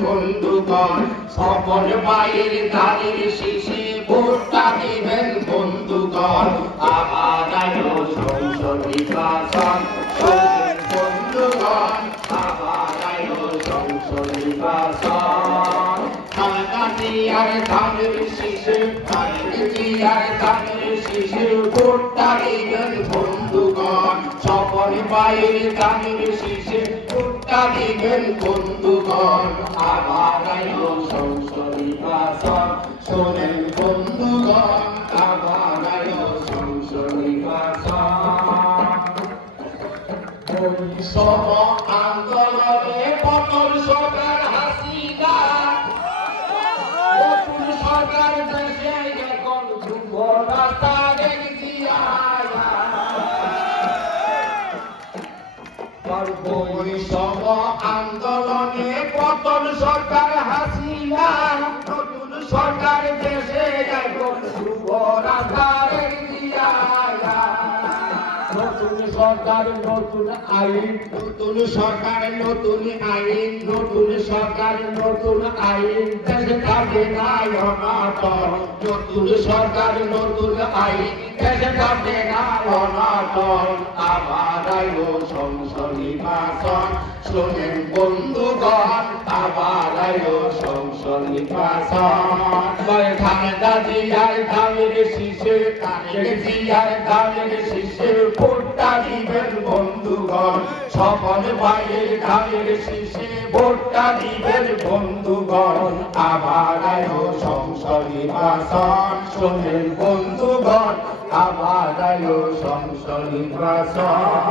বন্ধুগণ, সকল ভাইয়ের ধানের শীষে ভোটটা দিবেন বন্ধুগণ। আবার আলো সংসদ নির্বাচন, শোনেন বন্ধুগণ, আবার আলো সংসদ নির্বাচন। আর ধানের শীষে, ধানের শীষে ভোটটা দিবেন বন্ধুগণ, সকল ভাইয়ের ধানের শীষে ভোটটা দিবেন বন্ধুগণ। আবার আলো সংসদ নির্বাচন, শোনেন বন্ধুগণ, আবার আলো সংসদ নির্বাচন। বৈষম্য আন্দোলনে পতন সরকার হাসিনা, নতুন সরকার দেশে এখন যুব রাস্তা দেখছি। বৈষম্য আন্দোলনে পতন সরকার হাসিনা, নতুন সরকার দেশে এখন যুব রাস্তা দেখছি। নতুন সরকার নতুন আইন, নতুন সরকার নতুন আইন, নতুন সরকার নতুন আইন, দেশে থাকবে না অনাটন। নতুন সরকার নতুন আইন, দেশে থাকবে না অনাটন। আবার আইলো সংসদ নির্বাচন, শোনেন বন্ধুগণ, আবার আইলো সংসদ নির্বাচন। খালেদা জিয়ার ধানের শীষে, জিয়ার ধানের শীষে ভোটটা দিবেন বন্ধুগণ, সকল ভাইয়ের ধানের শীষে ভোটটা দিবেন বন্ধুগণ। আবার আইলো সংসদ নির্বাচন, শোনেন বন্ধুগণ, আবার আইলো সংসদ নির্বাচন।